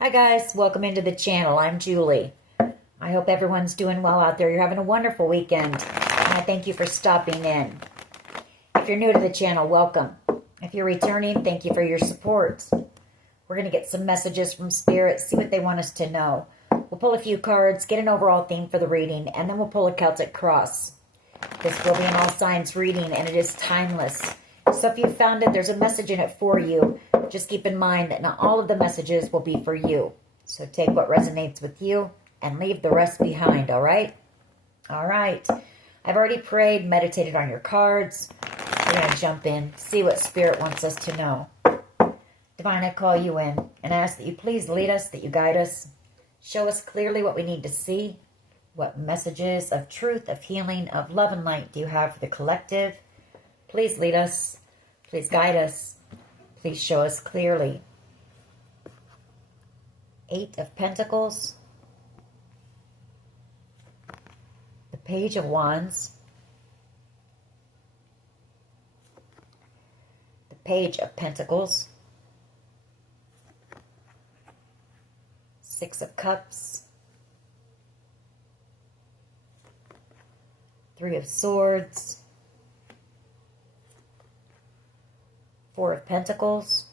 Hi guys, welcome into the channel. I'm Julie. I hope everyone's doing well out there. You're having a wonderful weekend. And I thank you for stopping in. If you're new to the channel, welcome. If you're returning, thank you for your support. We're going to get some messages from Spirit, see what they want us to know. We'll pull a few cards, get an overall theme for the reading, and then we'll pull a Celtic cross. This will be an all signs reading, and it is timeless. So if you found it, there's a message in it for you. Just keep in mind that not all of the messages will be for you. So take what resonates with you and leave the rest behind, all right? All right. I've already prayed, meditated on your cards. We're going to jump in, see what Spirit wants us to know. Divine, I call you in and ask that you please lead us, that you guide us. Show us clearly what we need to see. What messages of truth, of healing, of love and light do you have for the collective? Please lead us. Please guide us. Please show us clearly. 8 of Pentacles. The Page of Wands. The Page of Pentacles. 6 of Cups. 3 of Swords. 4 of Pentacles.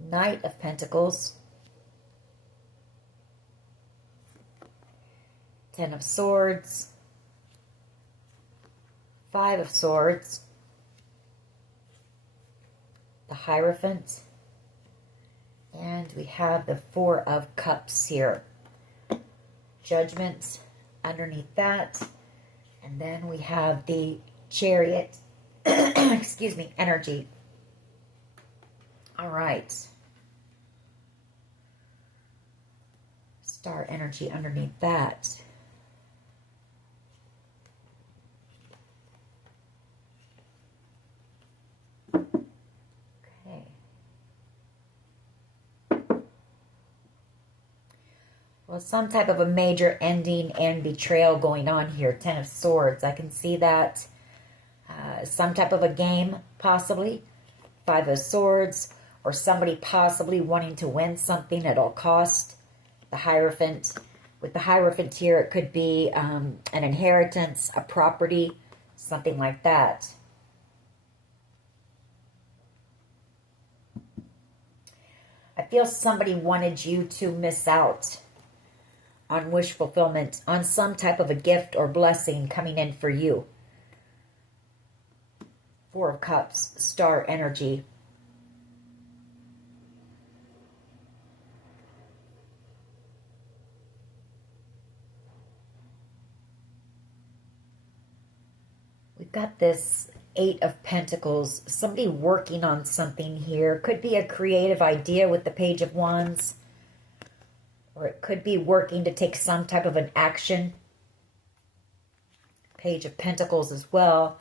Knight of Pentacles. 10 of Swords. 5 of Swords. The Hierophant. And we have the 4 of Cups here. Judgment underneath that. And then we have the Chariot. Excuse me, energy. All right. Star energy underneath that. Okay. Well, some type of a major ending and betrayal going on here. 10 of Swords. I can see that. Some type of a game, possibly. 5 of Swords. Or somebody possibly wanting to win something at all cost. The Hierophant. With the Hierophant here, it could be an inheritance, a property, something like that. I feel somebody wanted you to miss out on wish fulfillment, on some type of a gift or blessing coming in for you. 4 of Cups, star energy. We've got this 8 of Pentacles. Somebody working on something here. Could be a creative idea with the Page of Wands. Or it could be working to take some type of an action. Page of Pentacles as well.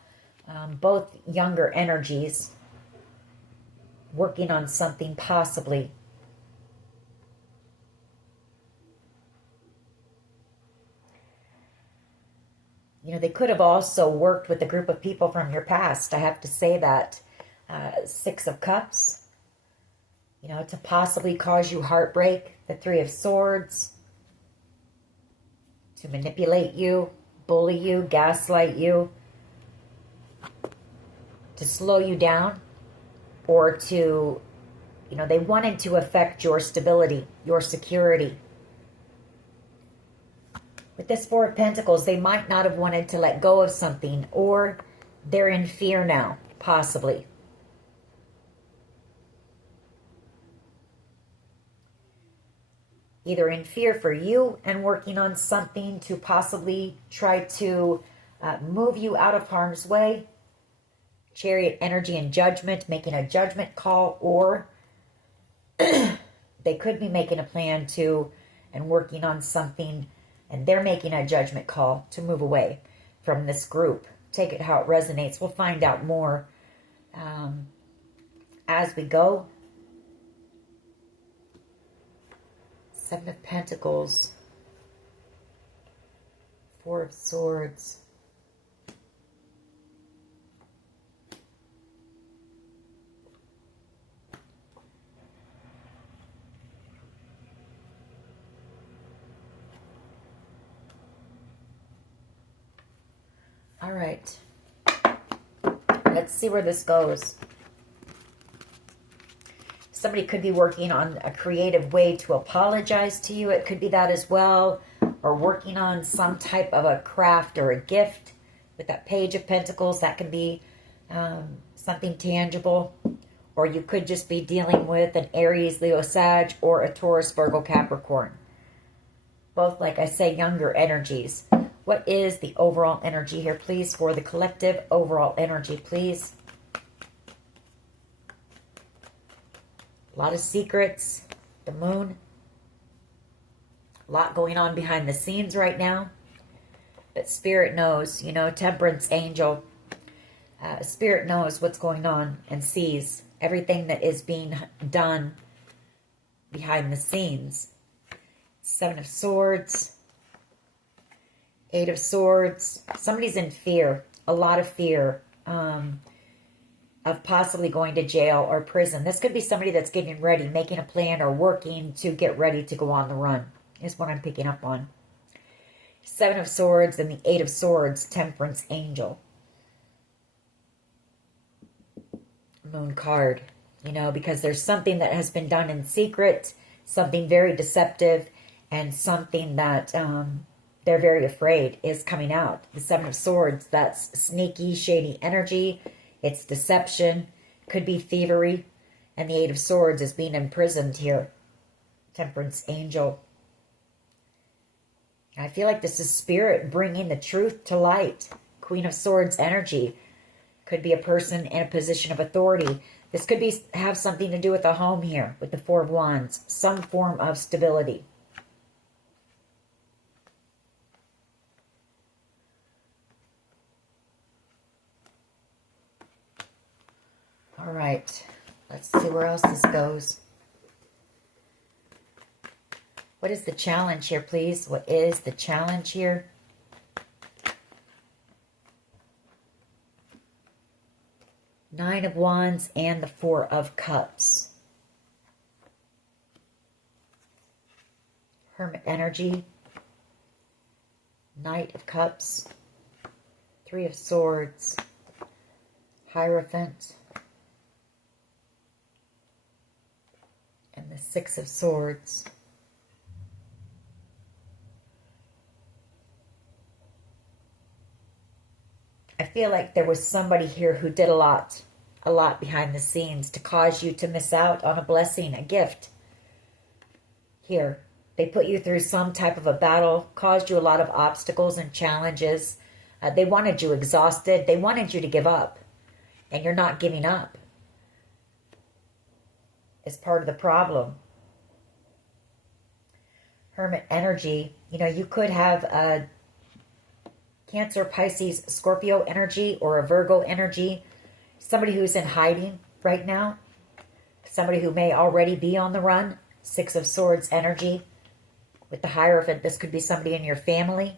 Both younger energies. Working on something possibly. You know, they could have also worked with a group of people from your past. I have to say that. 6 of Cups. You know, to possibly cause you heartbreak. The 3 of Swords. To manipulate you, bully you, gaslight you. To slow you down. Or to, you know, they wanted to affect your stability, your security. With this 4 of Pentacles, they might not have wanted to let go of something, or they're in fear now, possibly. Either in fear for you and working on something to possibly try to move you out of harm's way. Chariot energy and judgment, making a judgment call, or they could be making a plan to and working on something, and they're making a judgment call to move away from this group. Take it how it resonates. We'll find out more as we go. 7 of Pentacles. 4 of Swords. All right. Let's see where this goes. Somebody could be working on a creative way to apologize to you. It could be that as well. Or working on some type of a craft or a gift. With that Page of Pentacles, that can be something tangible. Or you could just be dealing with an Aries, Leo, Sag, or a Taurus, Virgo, Capricorn. Both, like I say, younger energies. What is the overall energy here, please, for the collective overall energy, please? A lot of secrets. The Moon. A lot going on behind the scenes right now. But Spirit knows, you know, Temperance Angel. Spirit knows what's going on and sees everything that is being done behind the scenes. 7 of Swords. 8 of Swords. Somebody's in fear. A lot of fear of possibly going to jail or prison. This could be somebody that's getting ready, making a plan or working to get ready to go on the run. Is what I'm picking up on. 7 of Swords and the 8 of Swords. Temperance Angel. Moon card, you know, because there's something that has been done in secret, something very deceptive, and something that they're very afraid is coming out. The 7 of Swords, that's sneaky, shady energy. It's deception, could be thievery, and the 8 of Swords is being imprisoned here. Temperance Angel. I feel like this is Spirit bringing the truth to light. Queen of Swords energy. Could be a person in a position of authority. This could be have something to do with a home here, with the 4 of Wands. Some form of stability. All right. Let's see where else this goes. What is the challenge here, please? What is the challenge here? Nine of Wands and the 4 of Cups. Hermit energy. Knight of Cups. 3 of Swords. Hierophant. And the 6 of Swords. I feel like there was somebody here who did a lot behind the scenes to cause you to miss out on a blessing, a gift. Here, they put you through some type of a battle, caused you a lot of obstacles and challenges. They wanted you exhausted. They wanted you to give up, and you're not giving up. It's part of the problem. Hermit energy, you know, you could have a Cancer, Pisces, Scorpio energy or a Virgo energy. Somebody who's in hiding right now. Somebody who may already be on the run. 6 of Swords energy. With the Hierophant, this could be somebody in your family.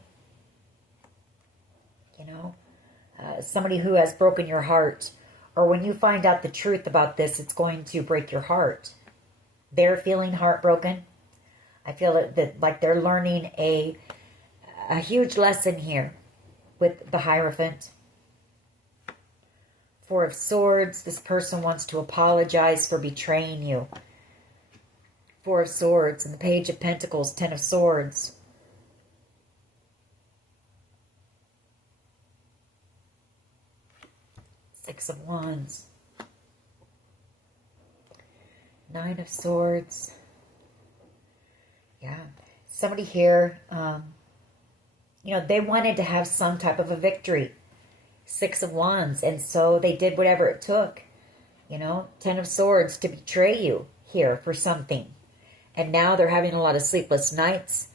You know, somebody who has broken your heart. Or when you find out the truth about this, it's going to break your heart. They're feeling heartbroken. I feel that like they're learning a huge lesson here. With the Hierophant. 4 of Swords. This person wants to apologize for betraying you. 4 of Swords. And the Page of Pentacles. 10 of Swords. Six of Wands. 9 of Swords. Yeah. Somebody here... you know, they wanted to have some type of a victory. 6 of Wands. And so they did whatever it took. You know, 10 of Swords to betray you here for something. And now they're having a lot of sleepless nights.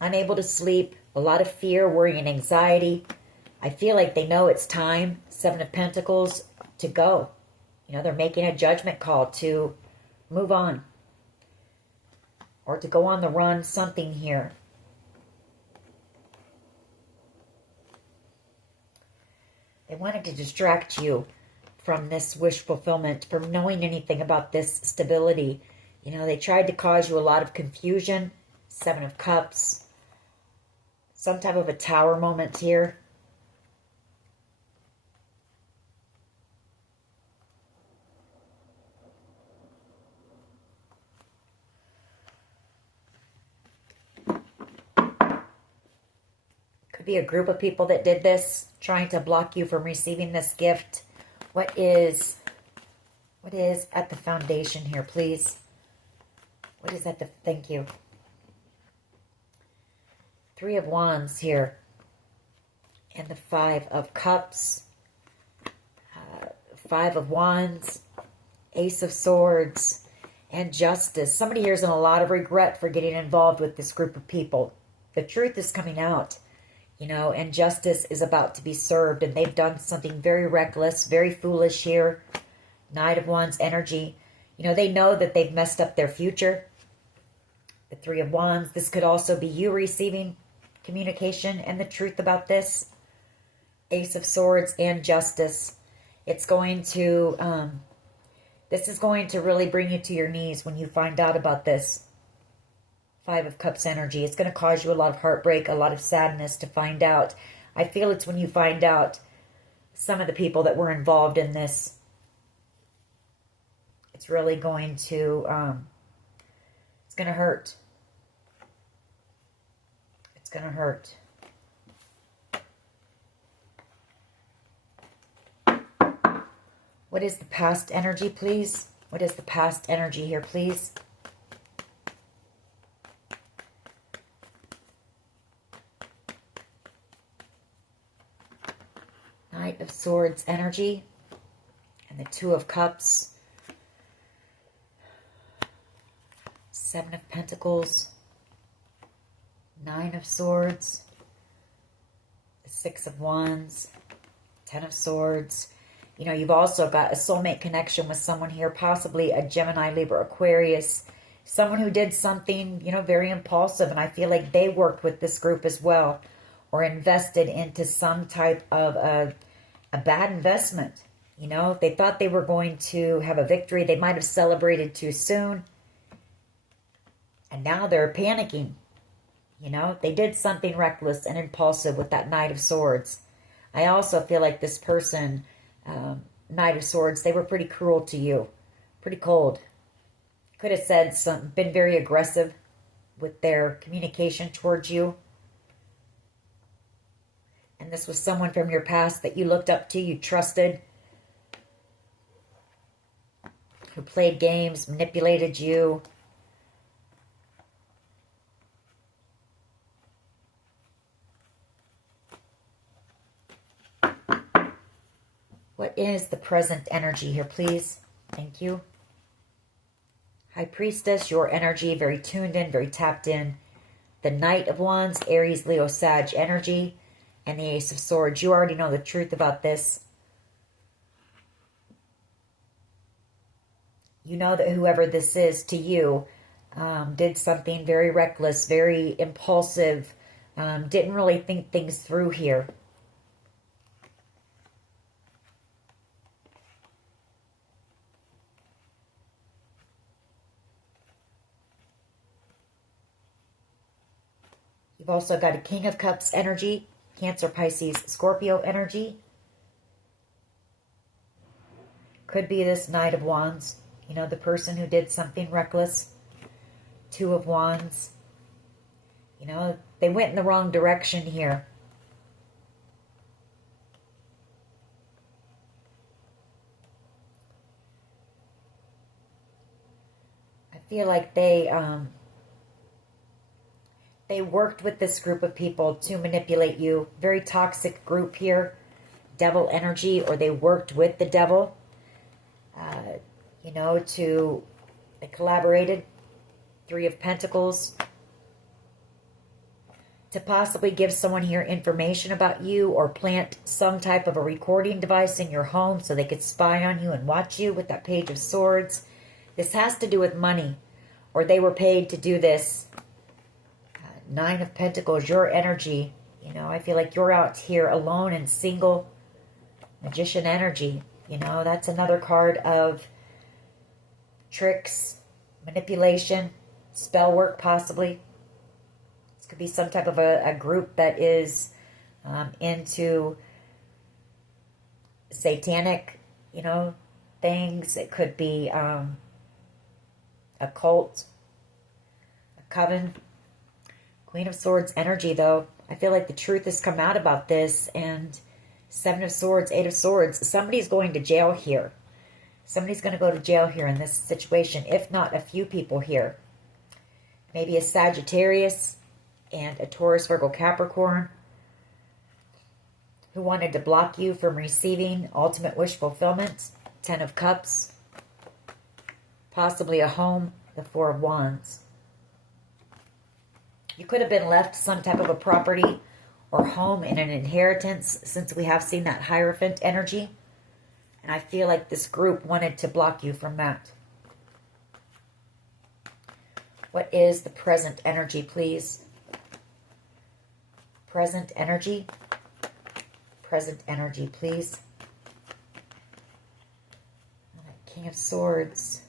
Unable to sleep. A lot of fear, worry, and anxiety. I feel like they know it's time. 7 of Pentacles to go. You know, they're making a judgment call to move on. Or to go on the run. Something here. They wanted to distract you from this wish fulfillment, from knowing anything about this stability. You know, they tried to cause you a lot of confusion. 7 of Cups. Some type of a tower moment here. Could be a group of people that did this, trying to block you from receiving this gift. What is at the foundation here, please? What is at the, thank you. Three of Wands here. And the Five of Cups. Five of Wands. Ace of Swords. And Justice. Somebody here is in a lot of regret for getting involved with this group of people. The truth is coming out. You know, and justice is about to be served. And they've done something very reckless, very foolish here. Knight of Wands energy. You know, they know that they've messed up their future. The Three of Wands. This could also be you receiving communication and the truth about this. Ace of Swords and Justice. It's going to, this is going to really bring you to your knees when you find out about this. Five of Cups energy. It's going to cause you a lot of heartbreak, a lot of sadness to find out. I feel it's when you find out some of the people that were involved in this. It's really going to, it's going to hurt. It's going to hurt. What is the past energy, please? What is the past energy here, please? Knight of Swords energy and the Two of Cups. Seven of Pentacles. Nine of Swords. The Six of Wands. Ten of Swords. You know, you've also got a soulmate connection with someone here, possibly a Gemini, Libra, Aquarius. Someone who did something, you know, very impulsive. And I feel like they worked with this group as well, or invested into some type of a bad investment. You know, they thought they were going to have a victory. They might have celebrated too soon. And now they're panicking. You know, they did something reckless and impulsive with that Knight of Swords. I also feel like this person, Knight of Swords, they were pretty cruel to you. Pretty cold. Could have said something, been very aggressive with their communication towards you. And this was someone from your past that you looked up to, you trusted, who played games, manipulated you. What is the present energy here, please? Thank you. High Priestess, your energy, very tuned in, very tapped in. The Knight of Wands, Aries, Leo, Sag energy. And the Ace of Swords. You already know the truth about this. You know that whoever this is to you did something very reckless, very impulsive, didn't really think things through here. You've also got a King of Cups energy. Cancer, Pisces, Scorpio energy. Could be this Knight of Wands. You know, the person who did something reckless. Two of Wands. You know, they went in the wrong direction here. I feel like they worked with this group of people to manipulate you. Very toxic group here. Devil energy, or they worked with the devil. You know, they collaborated. Three of Pentacles. To possibly give someone here information about you, or plant some type of a recording device in your home so they could spy on you and watch you with that Page of Swords. This has to do with money, or they were paid to do this. Nine of Pentacles, your energy. You know, I feel like you're out here alone and single. Magician energy. You know, that's another card of tricks, manipulation, spell work possibly. This could be some type of a group that is into satanic, you know, things. It could be a cult, a coven. Queen of Swords energy, though. I feel like the truth has come out about this. And Seven of Swords, Eight of Swords. Somebody's going to jail here. Somebody's going to go to jail here in this situation, if not a few people here. Maybe a Sagittarius and a Taurus, Virgo, Capricorn who wanted to block you from receiving ultimate wish fulfillment. Ten of Cups. Possibly a home, the Four of Wands. You could have been left some type of a property or home in an inheritance, since we have seen that Hierophant energy. And I feel like this group wanted to block you from that. What is the present energy, please? Present energy. Present energy, please. King of Swords.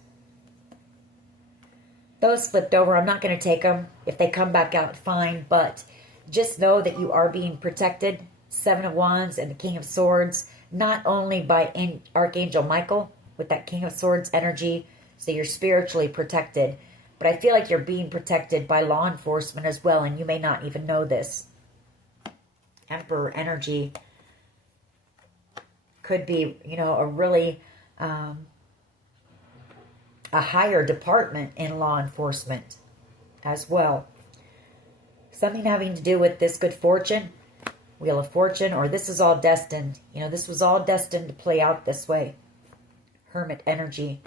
Those flipped over. I'm not going to take them. If they come back out, fine. But just know that you are being protected. Seven of Wands and the King of Swords. Not only by Archangel Michael with that King of Swords energy. So you're spiritually protected. But I feel like you're being protected by law enforcement as well. And you may not even know this. Emperor energy. Could be, you know, a really... a higher department in law enforcement as well. Something having to do with this good fortune, Wheel of Fortune, or this is all destined. You know, this was all destined to play out this way. Hermit energy.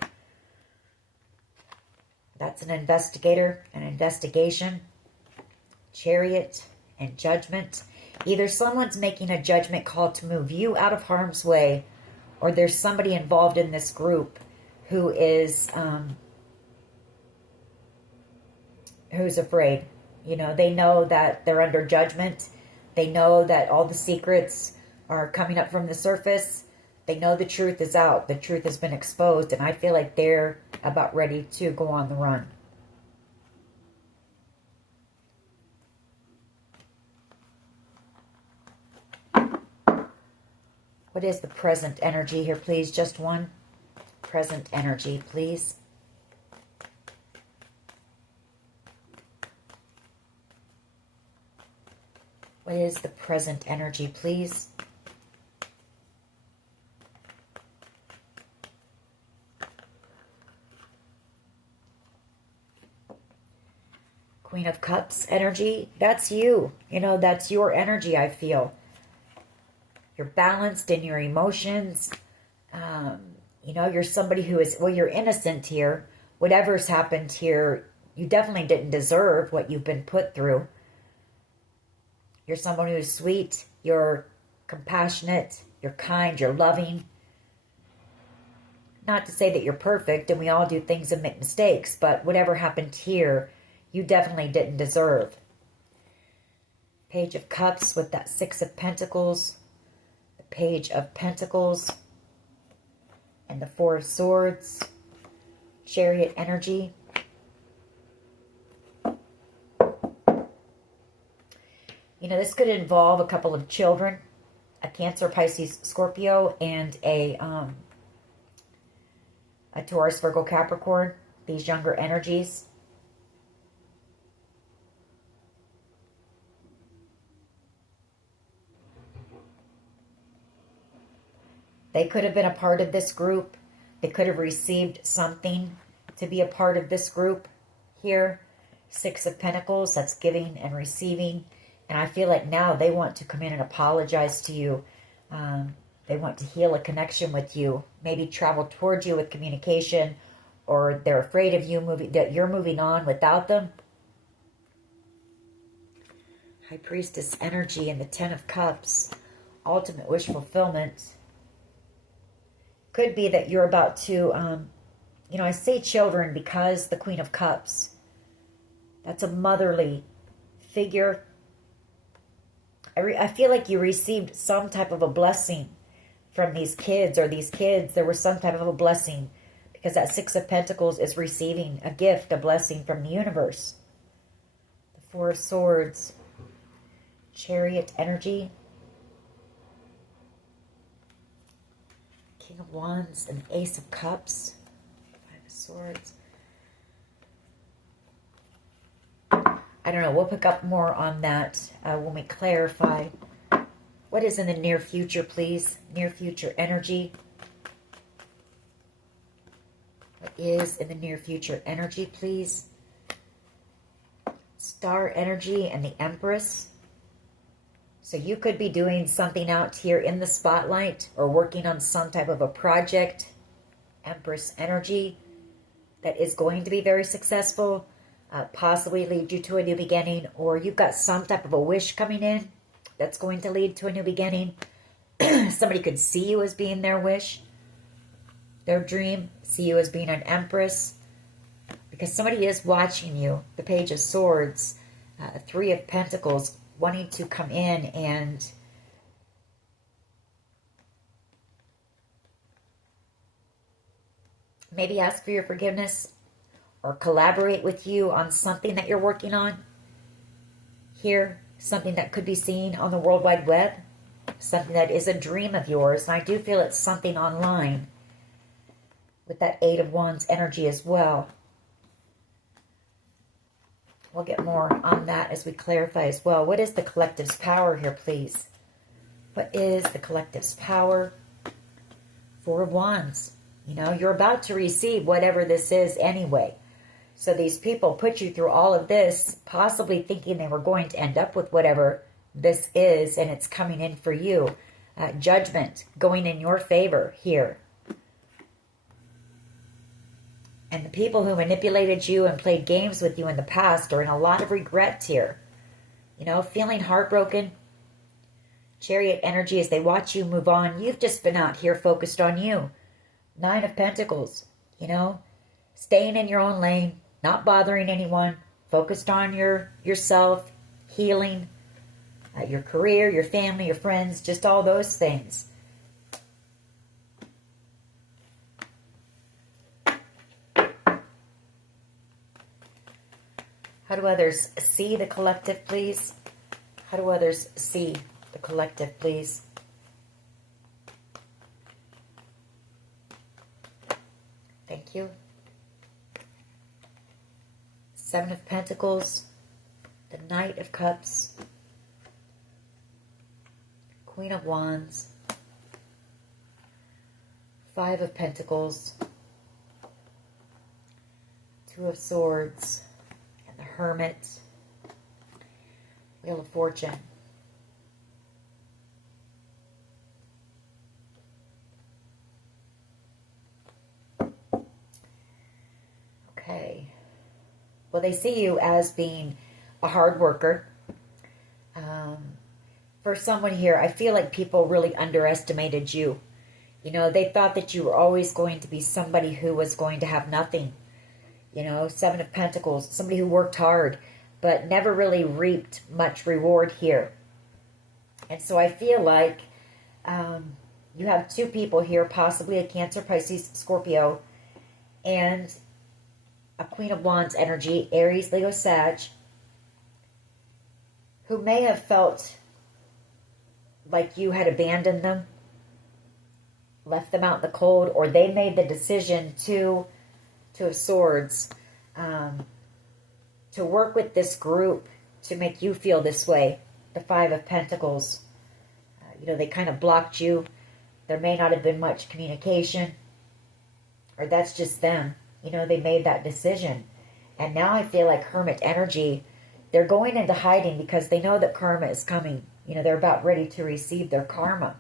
That's an investigator, an investigation. Chariot and Judgment. Either someone's making a judgment call to move you out of harm's way, or there's somebody involved in this group who is, who's afraid. You know, they know that they're under judgment. They know that all the secrets are coming up from the surface. They know the truth is out. The truth has been exposed. And I feel like they're about ready to go on the run. What is the present energy here, please? Just one. Present energy, please. What is the present energy, please? Queen of Cups energy. That's you. You know, that's your energy, I feel. You're balanced in your emotions. You know, you're somebody who is, well, you're innocent here. Whatever's happened here, you definitely didn't deserve what you've been put through. You're someone who's sweet. You're compassionate. You're kind. You're loving. Not to say that you're perfect, and we all do things and make mistakes, but whatever happened here, you definitely didn't deserve. Page of Cups with that Six of Pentacles. The Page of Pentacles. And the Four of Swords. Chariot energy. You know, this could involve a couple of children. A Cancer, Pisces, Scorpio, and a Taurus, Virgo, Capricorn. These younger energies. They could have been a part of this group. They could have received something to be a part of this group here. Six of Pentacles, that's giving and receiving. And I feel like now they want to come in and apologize to you. They want to heal a connection with you. Maybe travel towards you with communication. Or they're afraid of you moving, that you're moving on without them. High Priestess energy and the Ten of Cups. Ultimate wish fulfillment. Could be that you're about to, you know, I say children because the Queen of Cups. That's a motherly figure. I feel like you received some type of a blessing from these kids, or these kids, there was some type of a blessing, because that Six of Pentacles is receiving a gift, a blessing from the universe. The Four of Swords, Chariot energy, King of Wands, and Ace of Cups, Five of Swords. I don't know. We'll pick up more on that when we clarify. What is in the near future, please? Near future energy. What is in the near future energy, please? Star energy and the Empress. So you could be doing something out here in the spotlight or working on some type of a project. Empress energy that is going to be very successful. Possibly lead you to a new beginning, or you've got some type of a wish coming in that's going to lead to a new beginning. Somebody could see you as being their wish, their dream, see you as being an Empress, because somebody is watching you. The Page of Swords, Three of Pentacles, wanting to come in and maybe ask for your forgiveness or collaborate with you on something that you're working on here, something that could be seen on the World Wide Web, something that is a dream of yours. And I do feel it's something online with that Eight of Wands energy as well. We'll get more on that as we clarify as well. What is the collective's power here, please? What is the collective's power? Four of Wands. You know, you're about to receive whatever this is anyway. So these people put you through all of this, possibly thinking they were going to end up with whatever this is, and it's coming in for you. Judgment going in your favor here. And the people who manipulated you and played games with you in the past are in a lot of regret here. You know, feeling heartbroken. Chariot energy as they watch you move on. You've just been out here focused on you. Nine of Pentacles, you know, staying in your own lane, not bothering anyone, focused on yourself, healing, your career, your family, your friends, just all those things. How do others see the collective, please? How do others see the collective, please? Thank you. Seven of Pentacles, the Knight of Cups, Queen of Wands, Five of Pentacles, Two of Swords, and the Hermit, Wheel of Fortune. Okay. Well, they see you as being a hard worker. For someone here, I feel like people really underestimated you. You know, they thought that you were always going to be somebody who was going to have nothing. You know, Seven of Pentacles, somebody who worked hard, but never really reaped much reward here. And so I feel like you have two people here, possibly a Cancer, Pisces, Scorpio, and a Queen of Wands energy, Aries, Leo, Sag, who may have felt like you had abandoned them, left them out in the cold, or they made the decision Two of Swords, to work with this group to make you feel this way. The Five of Pentacles, you know, they kind of blocked you. There may not have been much communication, or that's just them. You know, they made that decision. And now I feel like Hermit energy, they're going into hiding because they know that karma is coming. You know, they're about ready to receive their karma.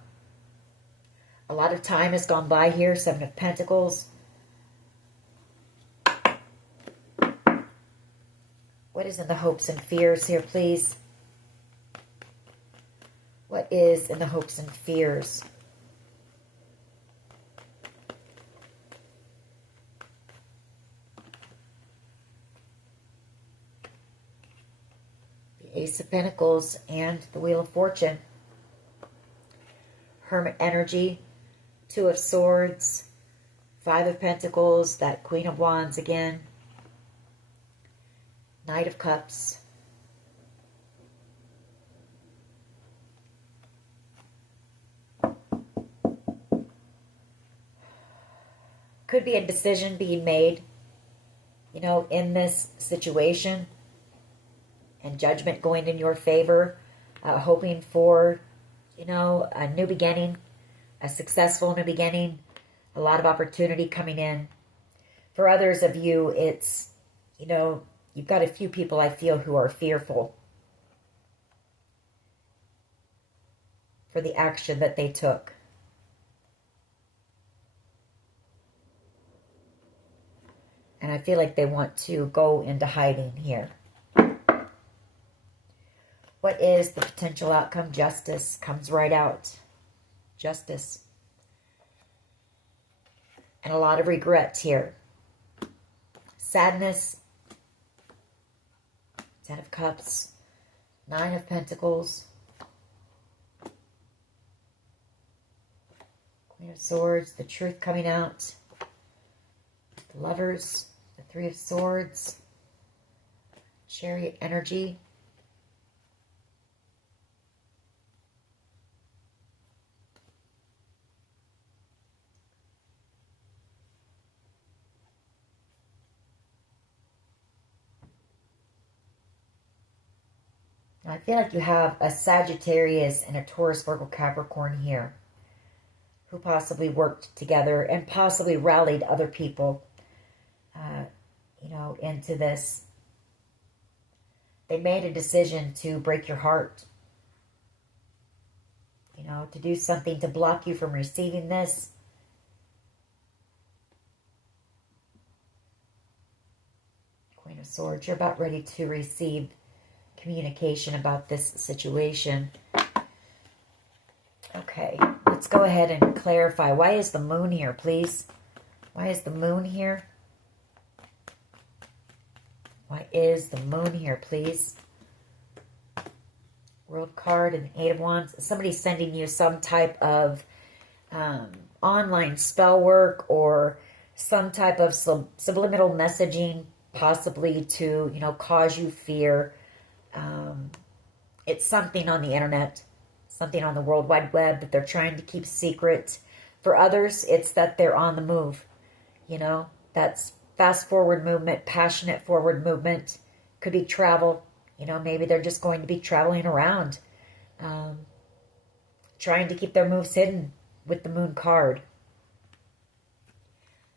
A lot of time has gone by here. Seven of Pentacles. What is in the hopes and fears here, please? What is in the hopes and fears? Ace of Pentacles and the Wheel of Fortune. Hermit energy, Two of Swords, Five of Pentacles, that Queen of Wands again, Knight of Cups, could be a decision being made, you know, in this situation. and judgment going in your favor, hoping for, a new beginning, a successful new beginning, a lot of opportunity coming in. For others of you, it's, you've got a few people I feel who are fearful for the action that they took. And I feel like they want to go into hiding here. What is the potential outcome? Justice comes right out. Justice. And a lot of regret here. Sadness. 10 of Cups. 9 of Pentacles. Queen of Swords. The truth coming out. The Lovers. The 3 of Swords. Chariot energy. I feel like you have a Sagittarius and a Taurus, Virgo, Capricorn here who possibly worked together and possibly rallied other people, into this. They made a decision to break your heart, to do something to block you from receiving this. Queen of Swords, you're about ready to receive communication about this situation. Okay, let's go ahead and clarify. Why is the moon here, please? Why is the moon here? Why is the moon here, please? World card and the 8 of Wands. Somebody's sending you some type of online spell work or some type of subliminal messaging, possibly to, cause you fear. It's something on the internet, something on the World Wide Web that they're trying to keep secret. For others, it's that they're on the move. That's fast forward movement, passionate forward movement. Could be travel. Maybe they're just going to be traveling around, trying to keep their moves hidden with the moon card.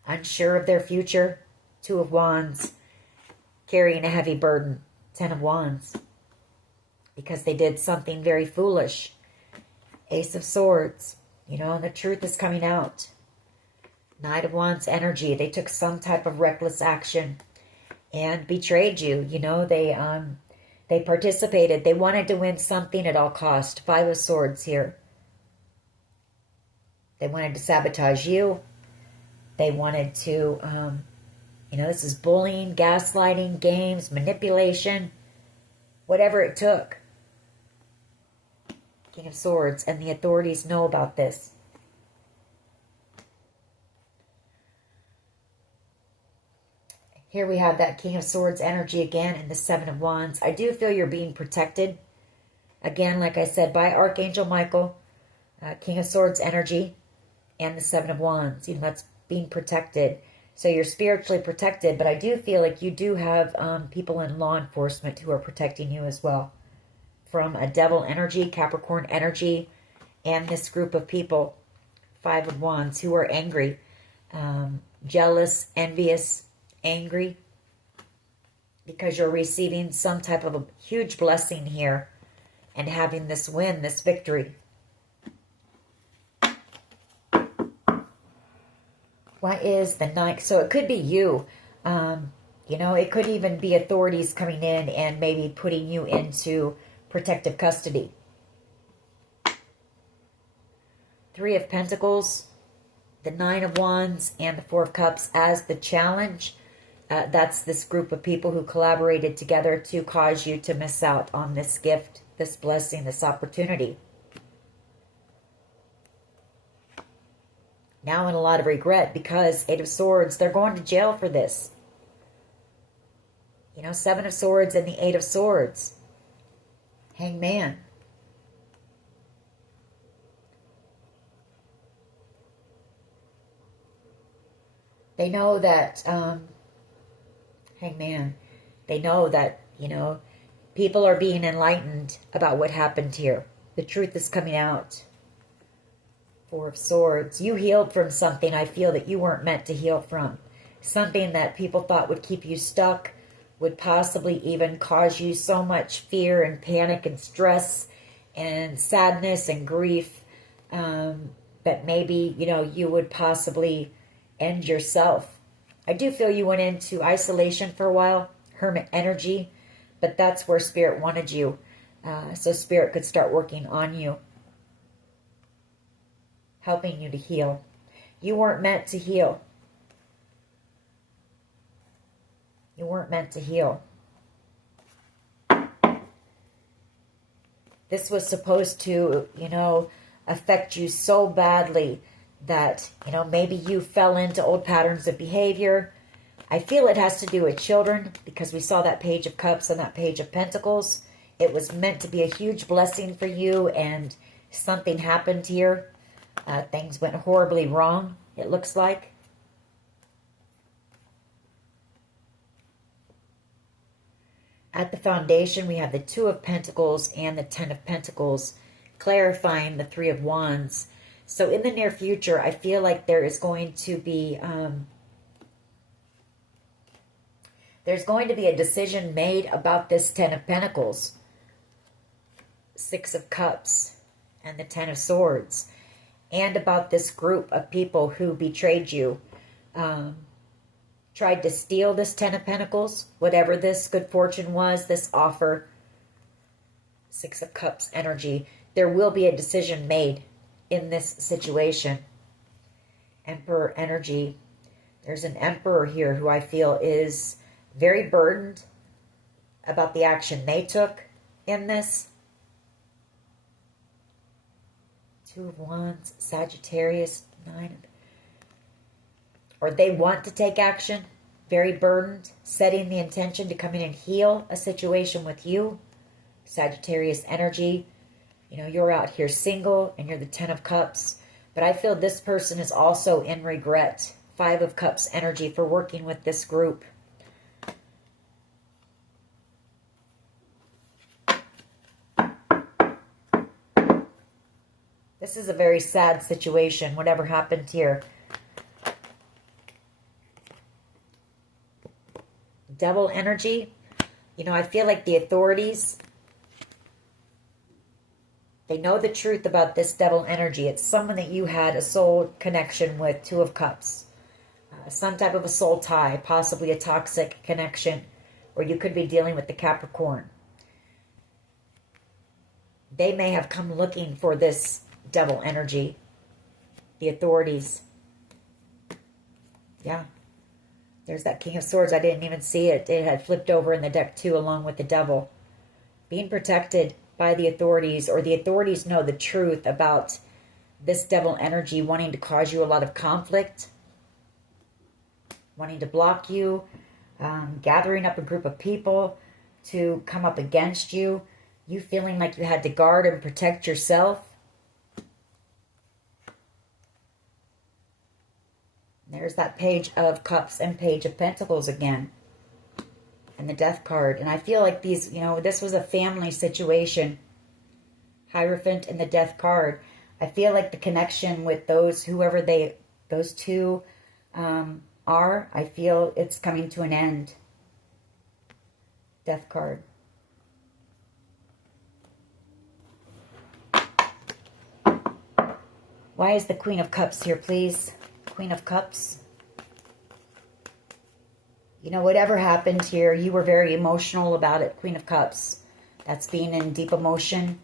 Unsure of their future. 2 of Wands, carrying a heavy burden. 10 of Wands, because they did something very foolish. Ace of Swords, and the truth is coming out. Knight of Wands energy. They took some type of reckless action and betrayed you. They participated. They wanted to win something at all cost. 5 of Swords here. They wanted to sabotage you. They wanted to, this is bullying, gaslighting, games, manipulation, whatever it took. King of Swords, and the authorities know about this. Here we have that King of Swords energy again and the 7 of Wands. I do feel you're being protected. Again, like I said, by Archangel Michael, King of Swords energy, and the 7 of Wands. That's being protected. So you're spiritually protected, but I do feel like you do have people in law enforcement who are protecting you as well. From a devil energy, Capricorn energy, and this group of people, 5 of Wands, who are angry, jealous, envious, angry, because you're receiving some type of a huge blessing here and having this win, this victory. Why is the 9? So it could be you. It could even be authorities coming in and maybe putting you into protective custody. 3 of Pentacles, the 9 of Wands, and the 4 of Cups as the challenge. That's this group of people who collaborated together to cause you to miss out on this gift, this blessing, this opportunity. Now in a lot of regret because 8 of Swords, they're going to jail for this. 7 of Swords and the 8 of Swords. Hangman. They know that, Hangman, they know that, People are being enlightened about what happened here. The truth is coming out. Four of Swords. You healed from something I feel that you weren't meant to heal from. Something that people thought would keep you stuck, would possibly even cause you so much fear and panic and stress and sadness and grief that maybe, you would possibly end yourself. I do feel you went into isolation for a while, hermit energy, but that's where Spirit wanted you, so Spirit could start working on you, helping you to heal. You weren't meant to heal. You weren't meant to heal. This was supposed to, affect you so badly that, maybe you fell into old patterns of behavior. I feel it has to do with children because we saw that Page of Cups and that Page of Pentacles. It was meant to be a huge blessing for you, and something happened here. Things went horribly wrong, it looks like. At the foundation, we have the Two of Pentacles and the Ten of Pentacles, clarifying the Three of Wands. So in the near future, I feel like there is going to be there's going to be a decision made about this Ten of Pentacles, Six of Cups, and the Ten of Swords, and about this group of people who betrayed you, tried to steal this Ten of Pentacles, whatever this good fortune was, this offer, Six of Cups energy. There will be a decision made in this situation. Emperor energy. There's an Emperor here who I feel is very burdened about the action they took in this. Two of Wands, Sagittarius, Nine. Or they want to take action, very burdened, setting the intention to come in and heal a situation with you. Sagittarius energy. You're out here single and you're the Ten of Cups. But I feel this person is also in regret. Five of Cups energy for working with this group. This is a very sad situation, whatever happened here. Devil energy. I feel like the authorities, they know the truth about this devil energy. It's someone that you had a soul connection with, Two of Cups. Some type of a soul tie, possibly a toxic connection, or you could be dealing with the Capricorn. They may have come looking for this devil energy, the authorities. Yeah. There's that King of Swords. I didn't even see it. It had flipped over in the deck too, along with the devil. Being protected by the authorities, or the authorities know the truth about this devil energy wanting to cause you a lot of conflict, wanting to block you, gathering up a group of people to come up against you, you feeling like you had to guard and protect yourself. There's that Page of Cups and Page of Pentacles again. And the Death card. And I feel like these, this was a family situation. Hierophant and the Death card. I feel like the connection with those, those two are, I feel it's coming to an end. Death card. Why is the Queen of Cups here, please? Queen of Cups. Whatever happened here, you were very emotional about it, Queen of Cups. That's being in deep emotion.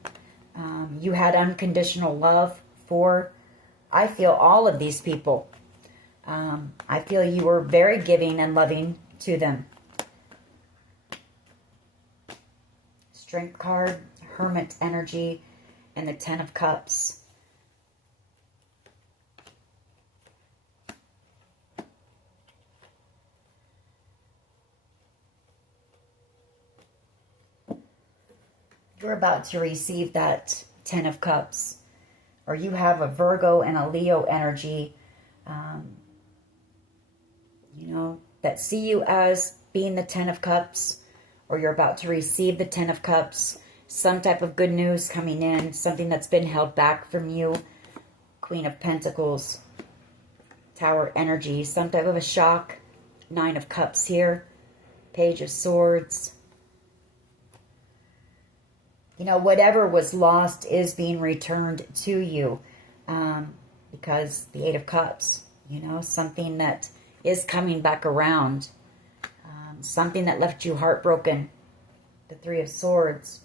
You had unconditional love for, I feel, all of these people. I feel you were very giving and loving to them. Strength card, Hermit energy, and the Ten of Cups. You're about to receive that Ten of Cups, or you have a Virgo and a Leo energy, that see you as being the Ten of Cups, or you're about to receive the Ten of Cups. Some type of good news coming in, something that's been held back from you. Queen of Pentacles, Tower energy, some type of a shock. Nine of Cups here, Page of Swords. You know, whatever was lost is being returned to you, because the Eight of Cups, you know, something that is coming back around, something that left you heartbroken. The Three of Swords,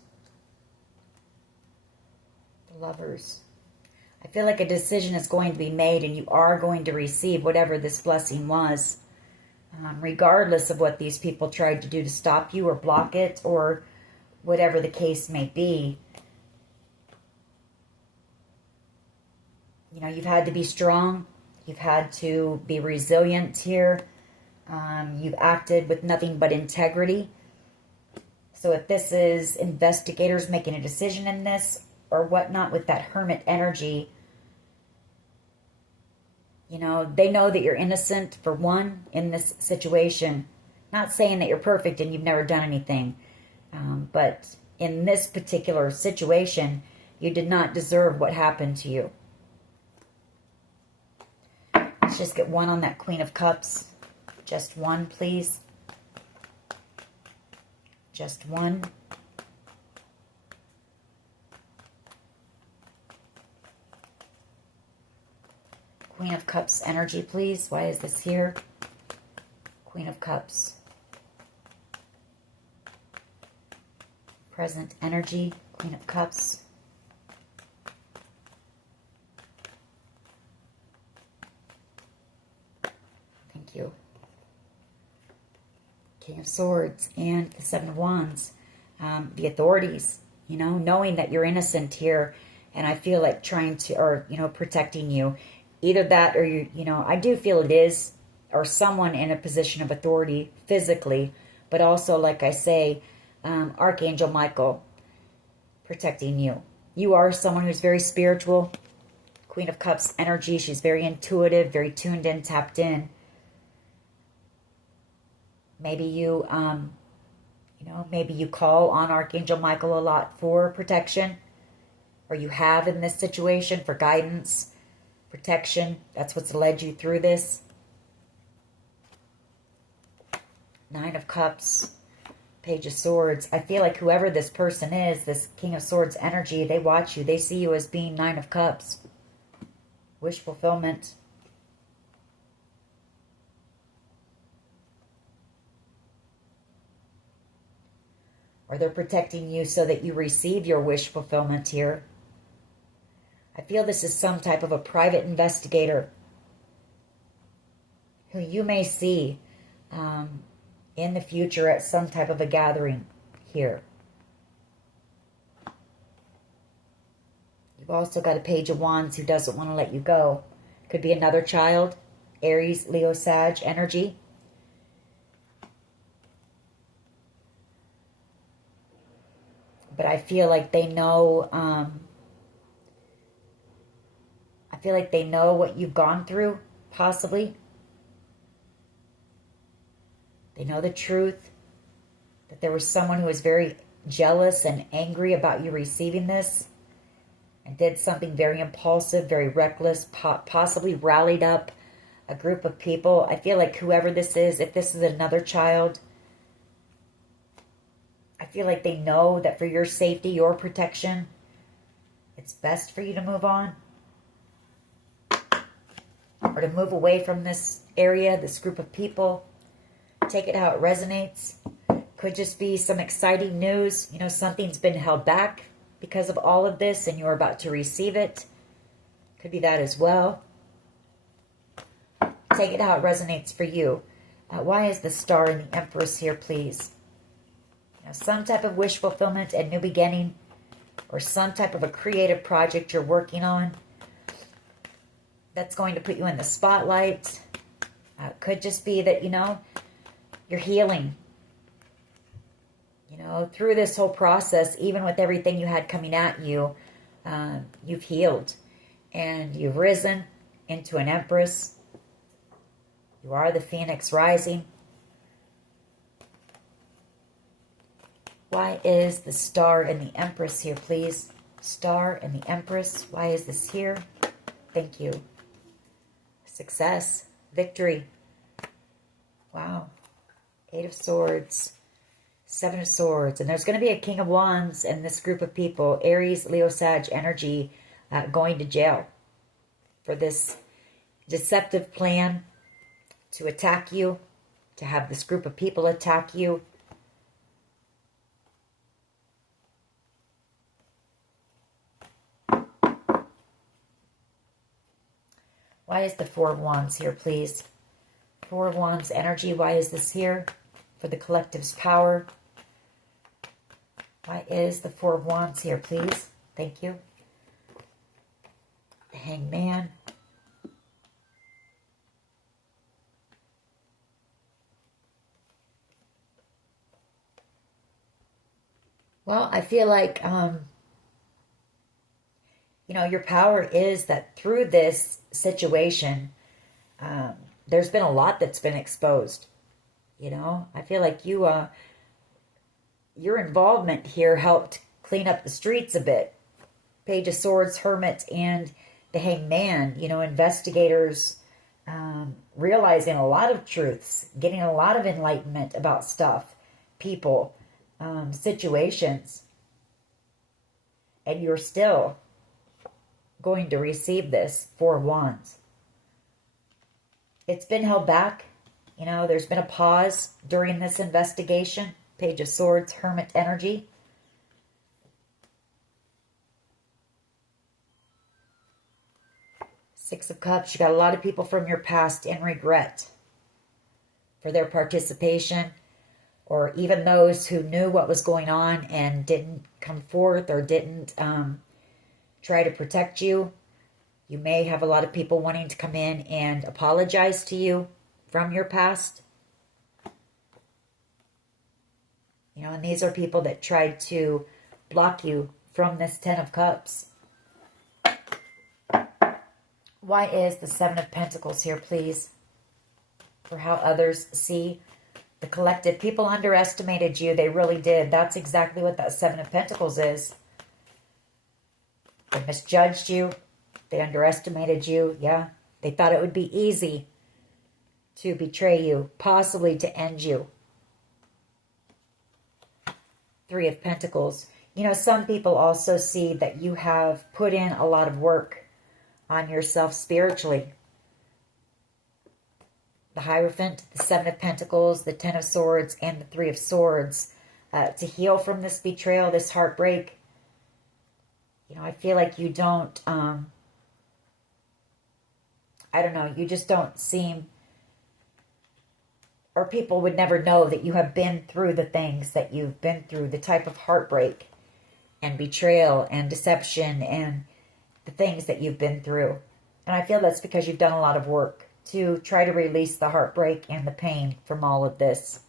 the Lovers. I feel like a decision is going to be made and you are going to receive whatever this blessing was, regardless of what these people tried to do to stop you or block it or whatever the case may be. You know, you've had to be strong. You've had to be resilient here. You've acted with nothing but integrity. So if this is investigators making a decision in this or whatnot with that Hermit energy, you know, they know that you're innocent, for one, in this situation. Not saying that you're perfect and you've never done anything. But in this particular situation, you did not deserve what happened to you. Let's just get one on that Queen of Cups. Just one, please. Just one. Queen of Cups energy, please. Why is this here? Queen of Cups. Present energy, Queen of Cups. Thank you. King of Swords and the Seven of Wands. The authorities, you know, knowing that you're innocent here, and I feel like trying to, or, you know, protecting you. Either that or, you know, I do feel it is, or someone in a position of authority physically, but also, like I say, Archangel Michael protecting you. You are someone who's very spiritual. Queen of Cups energy. She's very intuitive, very tuned in, tapped in. Maybe you, you know, maybe you call on Archangel Michael a lot for protection, or you have in this situation for guidance, protection. That's what's led you through this. Nine of Cups, Page of Swords. I feel like whoever this person is, this King of Swords energy, they watch you. They see you as being Nine of Cups. Wish fulfillment. Or they're protecting you so that you receive your wish fulfillment here. I feel this is some type of a private investigator who you may see in the future at some type of a gathering here. You've also got a Page of Wands who doesn't want to let you go. Could be another child, Aries, Leo, Sag energy. But I feel like they know, I feel like they know what you've gone through, possibly. They know the truth, that there was someone who was very jealous and angry about you receiving this and did something very impulsive, very reckless, possibly rallied up a group of people. I feel like whoever this is, if this is another child, I feel like they know that for your safety, your protection, it's best for you to move on or to move away from this area, this group of people. Take it how it resonates. Could just be some exciting news. You know, something's been held back because of all of this and you're about to receive it. Could be that as well. Take it how it resonates for you. Why is the Star and the Empress here, please? You know, some type of wish fulfillment and new beginning, or some type of a creative project you're working on that's going to put you in the spotlight. Could just be that, you know, you're healing. You know, through this whole process, even with everything you had coming at you, you've healed and you've risen into an Empress. You are the Phoenix rising. Why is the Star and the Empress here, please? Star and the Empress. Why is this here? Thank you. Success. Victory. Wow. Eight of Swords. Seven of Swords. And there's going to be a King of Wands in this group of people. Aries, Leo, Sag energy going to jail for this deceptive plan to attack you, to have this group of people attack you. Why is the Four of Wands here, please? Four of Wands energy. Why is this here? For the collective's power. Why is the Four of Wands here, please? Thank you. The Hangman. Well, I feel like, you know, your power is that through this situation, there's been a lot that's been exposed. You know, I feel like you, your involvement here helped clean up the streets a bit. Page of Swords, Hermit, and the Hangman. You know, investigators realizing a lot of truths, getting a lot of enlightenment about stuff, people, situations. And you're still going to receive this Four of Wands. It's been held back. You know, there's been a pause during this investigation. Page of Swords, Hermit energy. Six of Cups. You got a lot of people from your past in regret for their participation, or even those who knew what was going on and didn't come forth or didn't try to protect you. You may have a lot of people wanting to come in and apologize to you from your past. You know, and these are people that tried to block you from this Ten of Cups. Why is the Seven of Pentacles here, please? For how others see the collective. People underestimated you. They really did. That's exactly what that Seven of Pentacles is. They misjudged you. They underestimated you. Yeah. They thought it would be easy to betray you, possibly to end you. Three of Pentacles. You know, some people also see that you have put in a lot of work on yourself spiritually. The Hierophant, the Seven of Pentacles, the Ten of Swords, and the Three of Swords. To heal from this betrayal, this heartbreak. You know, I feel like you don't, I don't know, you just don't seem, or people would never know that you have been through the things that you've been through, the type of heartbreak and betrayal and deception and the things that you've been through. And I feel that's because you've done a lot of work to try to release the heartbreak and the pain from all of this.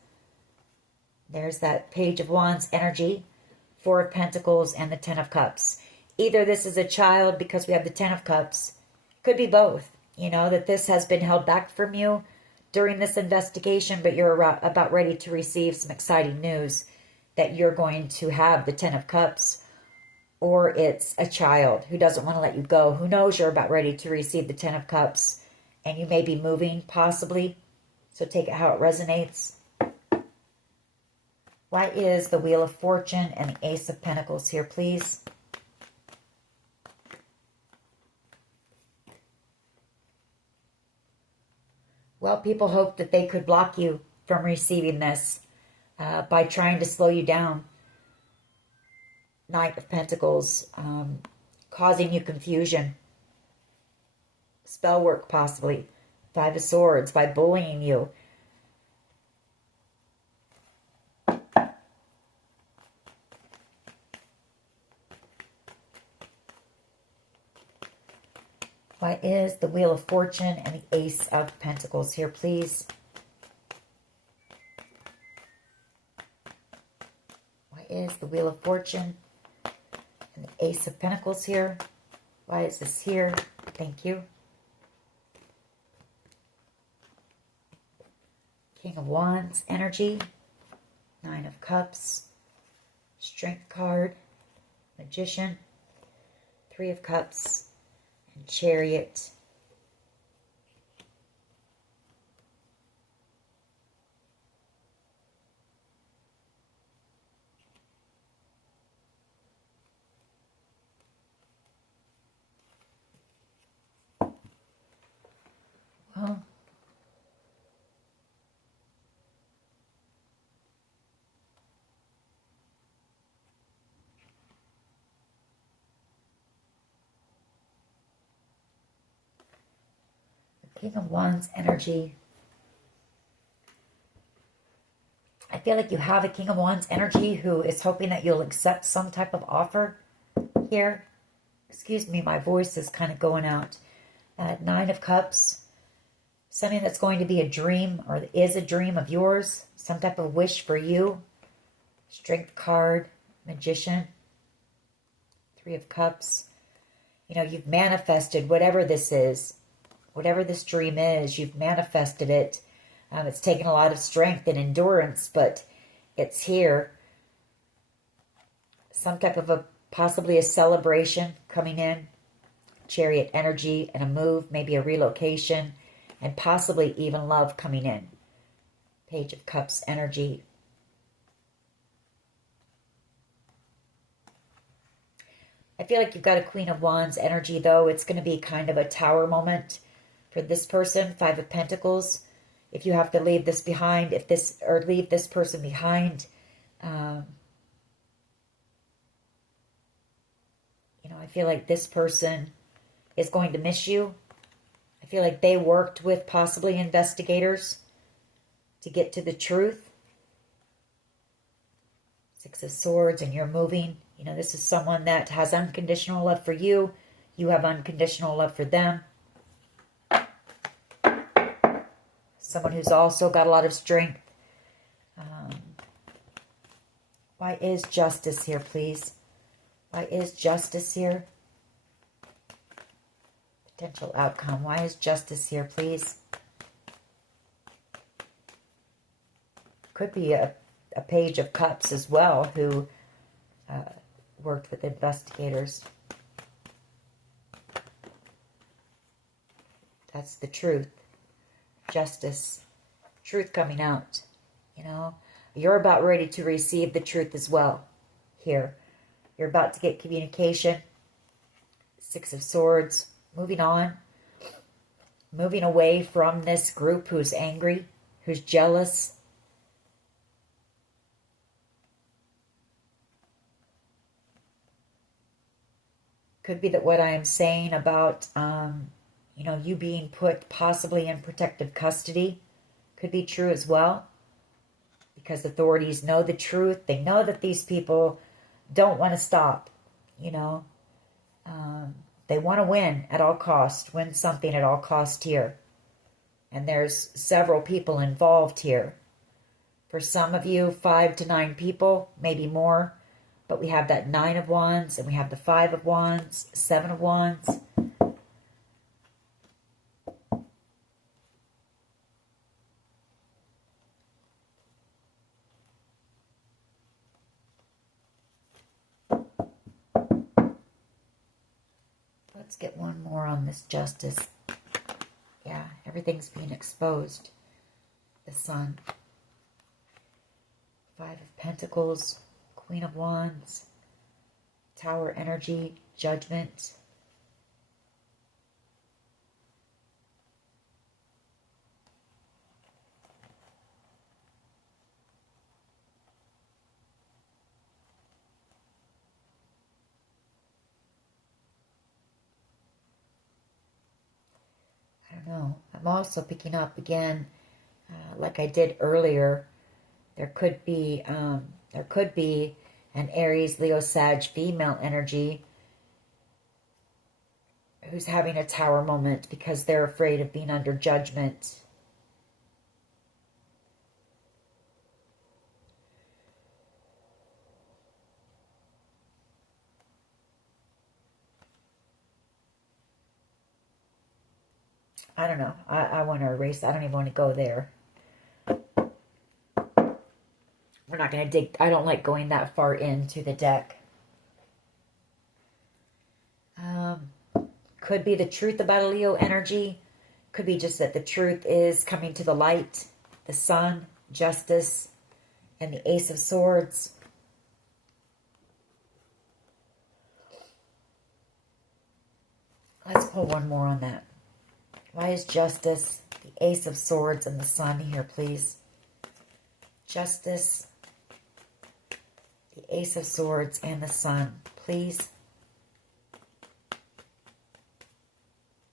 There's that Page of Wands energy, Four of Pentacles, and the Ten of Cups. Either this is a child because we have the Ten of Cups. Could be both. You know, that this has been held back from you during this investigation, but you're about ready to receive some exciting news that you're going to have the Ten of Cups. Or it's a child who doesn't want to let you go, who knows you're about ready to receive the Ten of Cups, and you may be moving, possibly. So take it how it resonates. Why is the Wheel of Fortune and the Ace of Pentacles here, please? Well, people hoped that they could block you from receiving this by trying to slow you down. Knight of Pentacles, causing you confusion. Spell work, possibly. Five of Swords, by bullying you. Why is the Wheel of Fortune and the Ace of Pentacles here, please? Why is the Wheel of Fortune and the Ace of Pentacles here? Why is this here? Thank you. King of Wands energy. Nine of Cups. Strength card, Magician, Three of Cups, and Chariot. Well, the King of Wands energy. I feel like you have a King of Wands energy who is hoping that you'll accept some type of offer here. Excuse me, my voice is kind of going out. Nine of Cups. Something that's going to be a dream or is a dream of yours. Some type of wish for you. Strength card, Magician, Three of Cups. You know, you've manifested whatever this is. Whatever this dream is, you've manifested it. It's taken a lot of strength and endurance, but it's here. Some type of possibly a celebration coming in. Chariot energy and a move, maybe a relocation, and possibly even love coming in. Page of Cups energy. I feel like you've got a Queen of Wands energy, though. It's going to be kind of a tower moment for this person. Five of Pentacles. If you have to leave this behind, leave this person behind, you know, I feel like this person is going to miss you. I feel like they worked with possibly investigators to get to the truth. Six of Swords, and you're moving. You know, this is someone that has unconditional love for you. You have unconditional love for them. Someone who's also got a lot of strength. Why is justice here, please? Why is justice here? Potential outcome. Why is justice here, please? Could be a Page of Cups as well, who worked with investigators. That's the truth. Justice. Truth coming out. You know, you're about ready to receive the truth as well here. You're about to get communication. Six of Swords. Moving on. Moving away from this group who's angry, who's jealous. Could be that what I am saying about, you know, you being put possibly in protective custody could be true as well. Because authorities know the truth. They know that these people don't want to stop, you know. They want to win at all cost, win something at all cost here. And there's several people involved here. For some of you, 5 to 9 people, maybe more. But we have that 9 of Wands, and we have the 5 of Wands, 7 of Wands. Let's get one more on this justice. Yeah, everything's being exposed. The Sun. 5 of Pentacles, Queen of Wands, Tower energy, Judgment. I don't know. I'm also picking up again, like I did earlier. There could be an Aries, Leo, Sag female energy who's having a tower moment because they're afraid of being under judgment. I don't know. I want to erase. I don't even want to go there. We're not going to dig. I don't like going that far into the deck. Could be the truth about a Leo energy. Could be just that the truth is coming to the light. The Sun, Justice, and the Ace of Swords. Let's pull one more on that. Why is Justice, the Ace of Swords, and the Sun here, please? Justice, the Ace of Swords, and the Sun, please.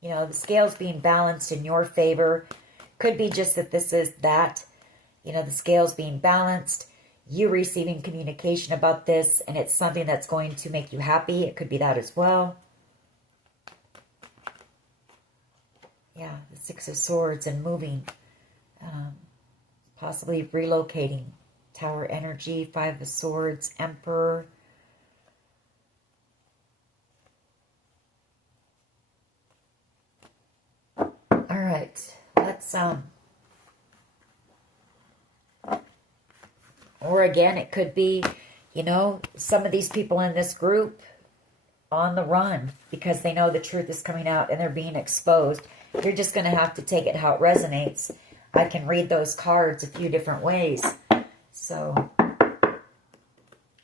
You know, the scales being balanced in your favor. Could be just that this is that. You know, the scales being balanced. You receiving communication about this. And it's something that's going to make you happy. It could be that as well. Yeah, the Six of Swords and moving. Possibly relocating. Tower energy, Five of Swords, Emperor. All right, let's, or again, it could be, you know, some of these people in this group on the run because they know the truth is coming out and they're being exposed. You're just going to have to take it how it resonates. I can read those cards a few different ways. So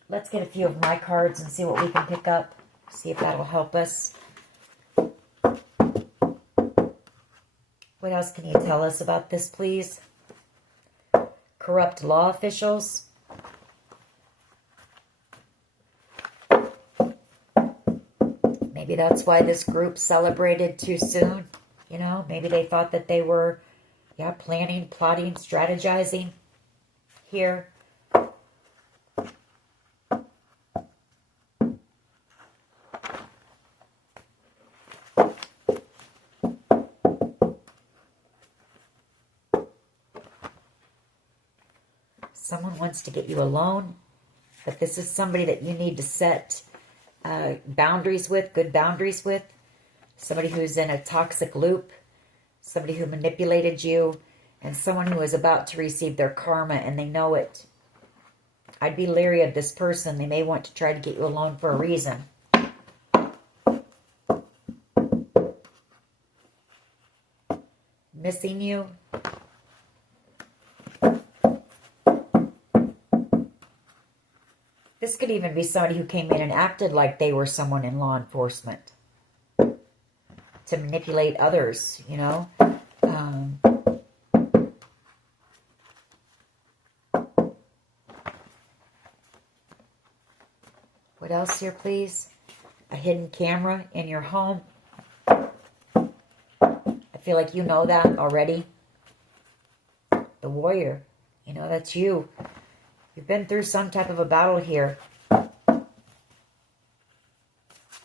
let's get a few of my cards and see what we can pick up. See if that'll help us. What else can you tell us about this, please? Corrupt law officials. Maybe that's why this group celebrated too soon. You know, maybe they thought that they were, yeah, planning, plotting, strategizing here. Someone wants to get you a loan, but this is somebody that you need to set boundaries with, good boundaries with. Somebody who's in a toxic loop, somebody who manipulated you, and someone who is about to receive their karma and they know it. I'd be leery of this person. They may want to try to get you a loan for a reason. Missing you. This could even be somebody who came in and acted like they were someone in law enforcement to manipulate others, you know. What else here, please? A hidden camera in your home. I feel like you know that already. The Warrior. You know, that's you. You've been through some type of a battle here.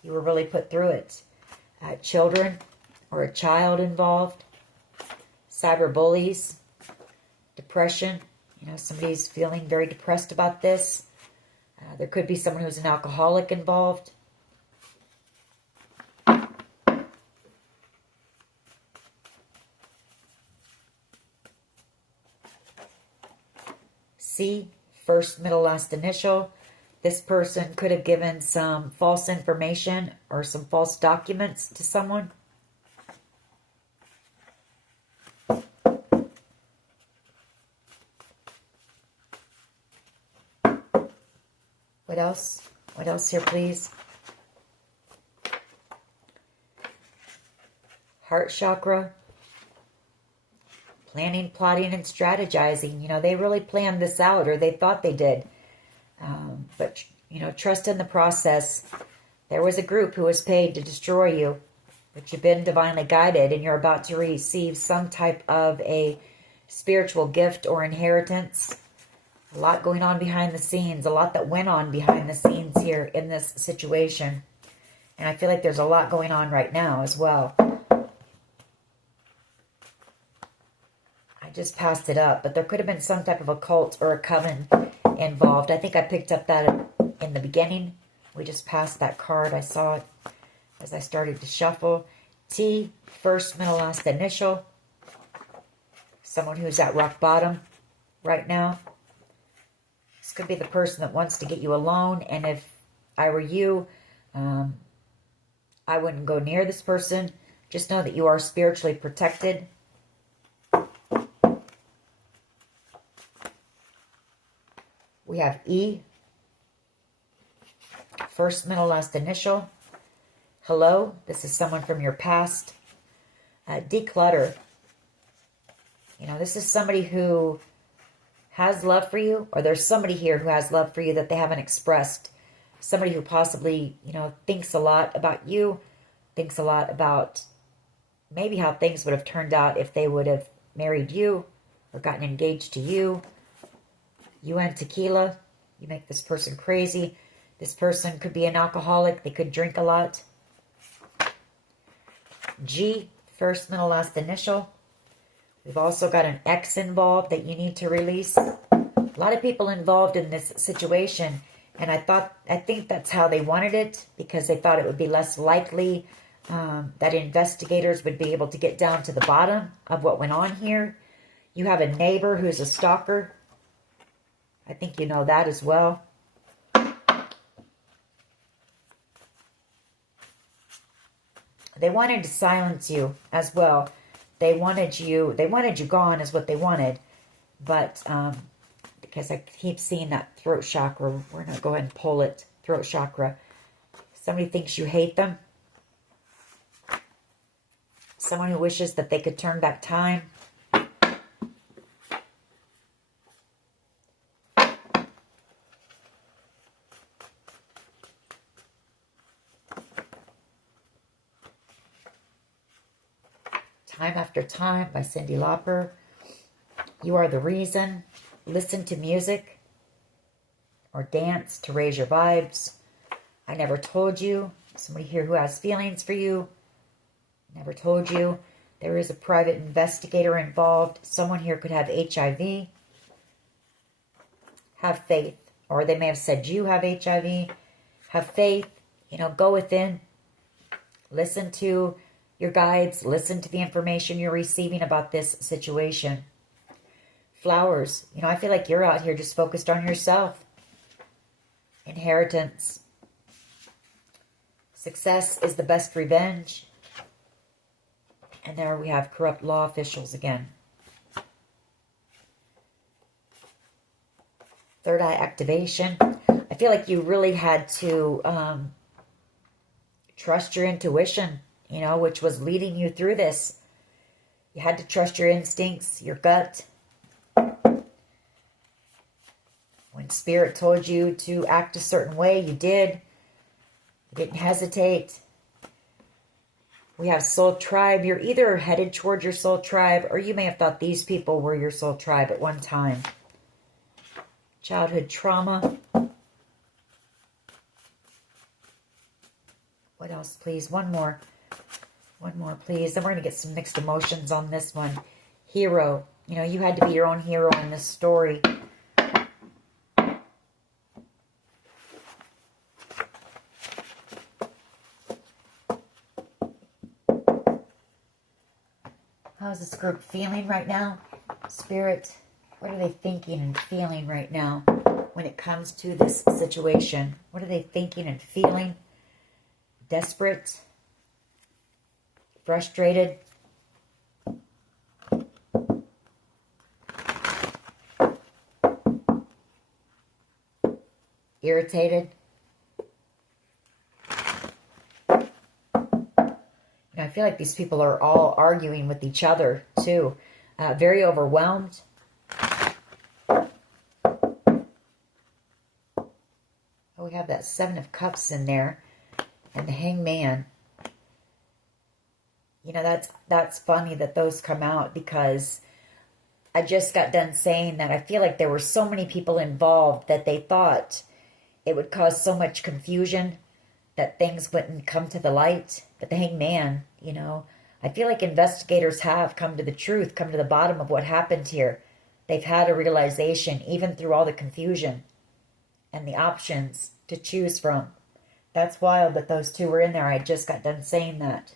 You were really put through it. Children or a child involved. Cyber bullies. Depression. You know, somebody's feeling very depressed about this. There could be someone who's an alcoholic involved. C, first, middle, last initial. This person could have given some false information or some false documents to someone. What else? What else here, please? Heart chakra. Planning, plotting, and strategizing. You know, they really planned this out, or they thought they did. But, you know, trust in the process. There was a group who was paid to destroy you, but you've been divinely guided, and you're about to receive some type of a spiritual gift or inheritance. A lot going on behind the scenes, a lot that went on behind the scenes here in this situation. And I feel like there's a lot going on right now as well. I just passed it up, but there could have been some type of a cult or a coven involved. I think I picked up that in the beginning. We just passed that card. I saw it as I started to shuffle. T, first, middle, last initial. Someone who's at rock bottom right now. This could be the person that wants to get you alone. And if I were you, I wouldn't go near this person. Just know that you are spiritually protected. We have E. First, middle, last initial. Hello. This is someone from your past. Declutter. You know, this is somebody who has love for you, or there's somebody here who has love for you that they haven't expressed. Somebody who possibly, you know, thinks a lot about you, thinks a lot about maybe how things would have turned out if they would have married you or gotten engaged to you. You and tequila, you make this person crazy. This person could be an alcoholic. They could drink a lot. G, first, middle, last initial. We've also got an X involved that you need to release. A lot of people involved in this situation. And I think that's how they wanted it, because they thought it would be less likely that investigators would be able to get down to the bottom of what went on here. You have a neighbor who's a stalker. I think you know that as well. They wanted to silence you as well. They wanted you gone is what they wanted. But because I keep seeing that throat chakra, we're going to go ahead and pull it. Throat chakra. Somebody thinks you hate them. Someone who wishes that they could turn back time. Time After Time by Cyndi Lauper. You Are the Reason. Listen to music or dance to raise your vibes. I Never Told You. Somebody here who has feelings for you. Never told you. There is a private investigator involved. Someone here could have HIV. Have faith. Or they may have said you have HIV. Have faith. You know, go within. Listen to your guides. Listen to the information you're receiving about this situation. Flowers. You know, I feel like you're out here just focused on yourself. Inheritance. Success is the best revenge. And there we have corrupt law officials again. Third eye activation. I feel like you really had to trust your intuition, you know, which was leading you through this. You had to trust your instincts, your gut. When Spirit told you to act a certain way, you did. You didn't hesitate. We have soul tribe. You're either headed toward your soul tribe, or you may have thought these people were your soul tribe at one time. Childhood trauma. What else, please? One more. One more, please. Then we're going to get some mixed emotions on this one. Hero. You know, you had to be your own hero in this story. How's this group feeling right now? Spirit, what are they thinking and feeling right now when it comes to this situation? What are they thinking and feeling? Desperate? Frustrated? Irritated? I feel like these people are all arguing with each other, too. Very overwhelmed. Oh, we have that Seven of Cups in there. And the Hangman. You know, that's funny that those come out, because I just got done saying that I feel like there were so many people involved that they thought it would cause so much confusion that things wouldn't come to the light. But the Hangman, you know, I feel like investigators have come to the truth, come to the bottom of what happened here. They've had a realization, even through all the confusion and the options to choose from. That's wild that those two were in there. I just got done saying that.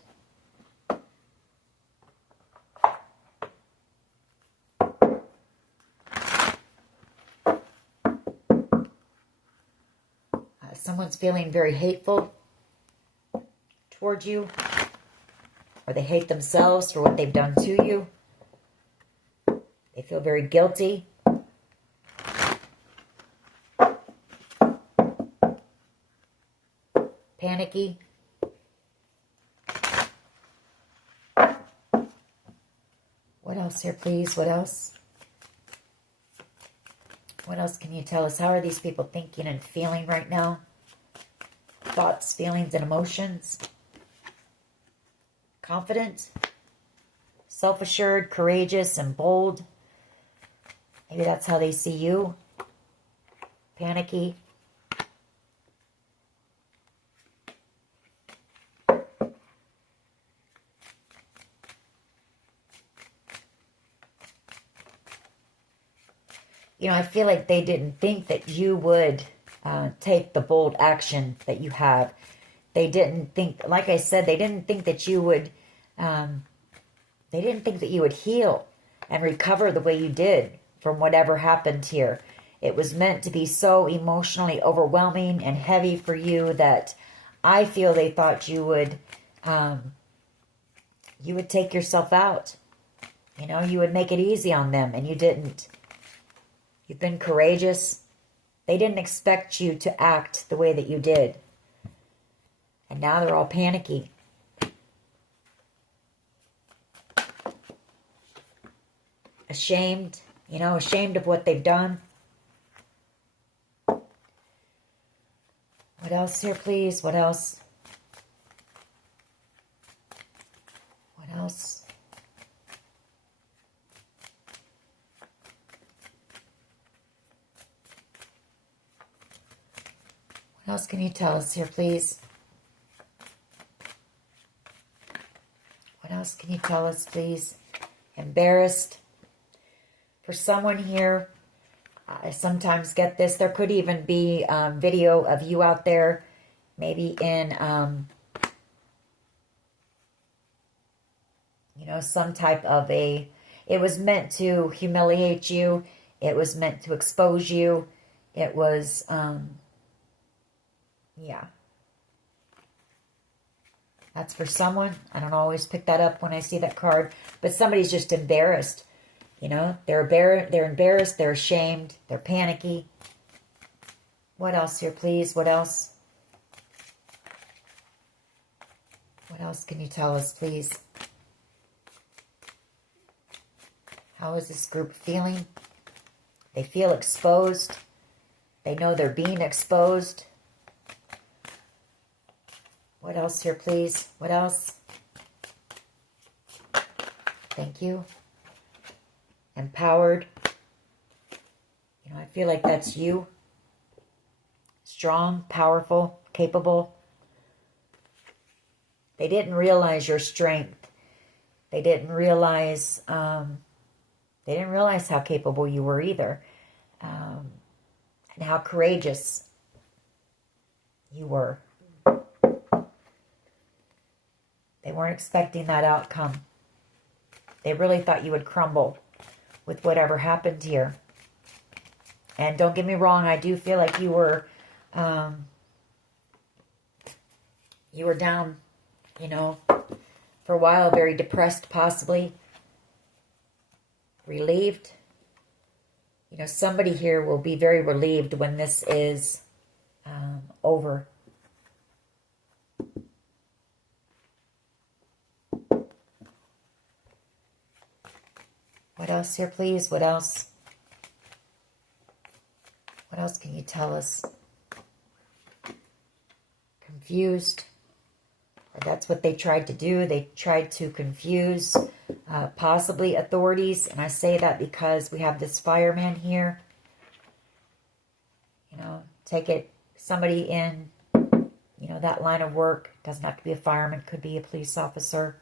Someone's feeling very hateful toward you, or they hate themselves for what they've done to you. They feel very guilty. Panicky. What else here, please? What else? What else can you tell us? How are these people thinking and feeling right now? Thoughts, feelings, and emotions. Confident, self-assured, courageous, and bold. Maybe that's how they see you. Panicky. You know, I feel like they didn't think that you would take the bold action that you have. They didn't think, like I said, they didn't think that you would, they didn't think that you would heal and recover the way you did from whatever happened here. It was meant to be so emotionally overwhelming and heavy for you that I feel they thought you would take yourself out. You know, you would make it easy on them, and you didn't. You've been courageous. They didn't expect you to act the way that you did. And now they're all panicky. Ashamed, you know, ashamed of what they've done. What else here, please? What else? What else? What else can you tell us here, please? What else can you tell us, please? Embarrassed. For someone here, I sometimes get this. There could even be video of you out there, maybe in, you know, some type of a, it was meant to humiliate you. It was meant to expose you. It was, yeah. That's for someone. I don't always pick that up when I see that card. But somebody's just embarrassed. You know, they're embarrassed. They're ashamed. They're panicky. What else here, please? What else? What else can you tell us, please? How is this group feeling? They feel exposed. They know they're being exposed. What else here, please? What else? Thank you. Empowered. You know, I feel like that's you. Strong, powerful, capable. They didn't realize your strength. They didn't realize how capable you were either. And how courageous you were. They weren't expecting that outcome. They really thought you would crumble with whatever happened here. And don't get me wrong, I do feel like you were down, you know, for a while, very depressed possibly, relieved. You know, somebody here will be very relieved when this is over. What else here, please? What else? What else can you tell us? Confused. That's what they tried to do. They tried to confuse possibly authorities. And I say that because we have this fireman here. You know, take it, somebody in, you know, that line of work. Doesn't have to be a fireman. Could be a police officer.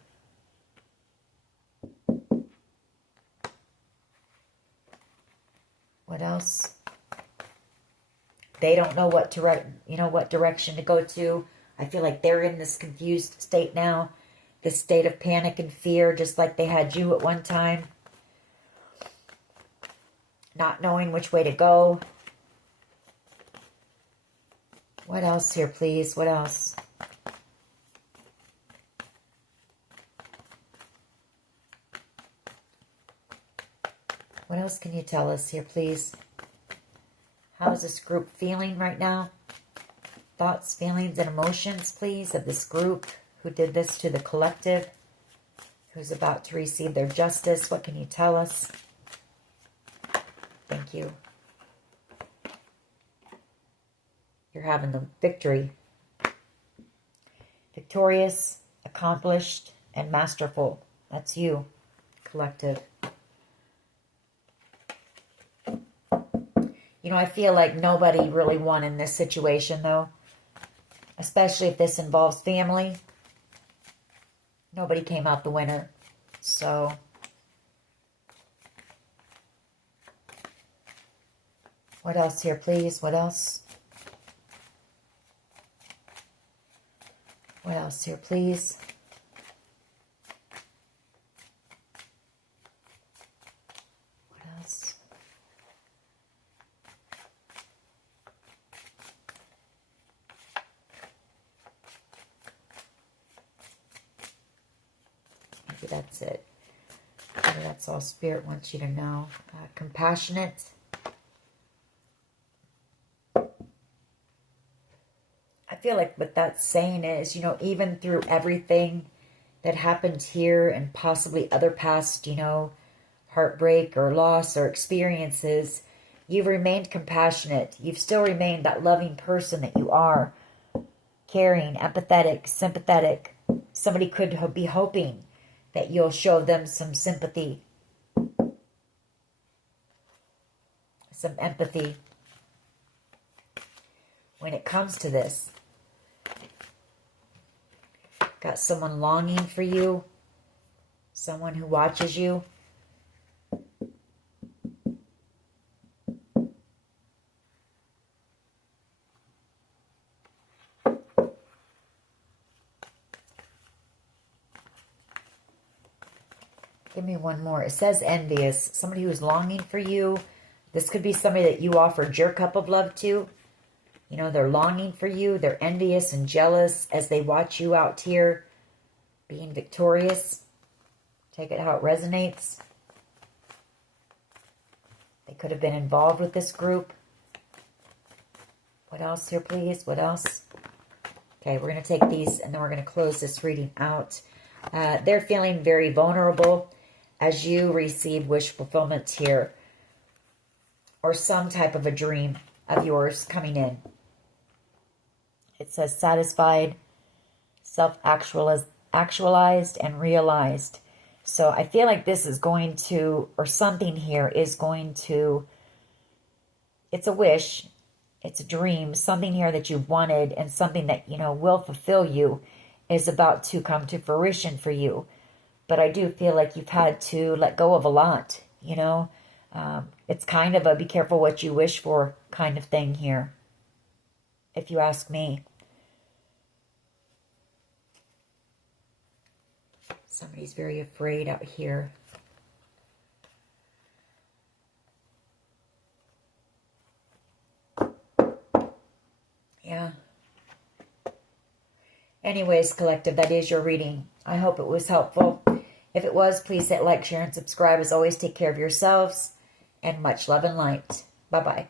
What else? They don't know what direction to go to. I feel like they're in this confused state now, this state of panic and fear, just like they had you at one time. Not knowing which way to go. What else here, please? What else? What else can you tell us here, please? How is this group feeling right now? Thoughts, feelings, and emotions, please, of this group who did this to the collective, who's about to receive their justice. What can you tell us? Thank you. You're having the victory. Victorious, accomplished, and masterful. That's you, collective. You know, I feel like nobody really won in this situation, though. Especially if this involves family. Nobody came out the winner. So, what else here, please? What else? What else here, please? What else? Maybe that's it. Maybe that's all Spirit wants you to know. Compassionate. I feel like what that's saying is, you know, even through everything that happened here and possibly other past, you know, heartbreak or loss or experiences, you've remained compassionate. You've still remained that loving person that you are. Caring, empathetic, sympathetic. Somebody could be hoping that you'll show them some sympathy, some empathy when it comes to this. Got someone longing for you, someone who watches you. Give me one more. It says envious. Somebody who's longing for you. This could be somebody that you offered your cup of love to. You know, they're longing for you. They're envious and jealous as they watch you out here being victorious. Take it how it resonates. They could have been involved with this group. What else here, please? What else? Okay, we're going to take these and then we're going to close this reading out. They're feeling very vulnerable as you receive wish fulfillment here, or some type of a dream of yours coming in. It says satisfied, self-actualized, and realized. So I feel like this is going to, or something here is going to, it's a wish, it's a dream, something here that you've wanted and something that, you know, will fulfill you is about to come to fruition for you. But I do feel like you've had to let go of a lot, you know. It's kind of a be careful what you wish for kind of thing here, if you ask me. Somebody's very afraid out here. Yeah. Anyways, collective, that is your reading. I hope it was helpful. If it was, please hit like, share, and subscribe. As always, take care of yourselves. And much love and light. Bye-bye.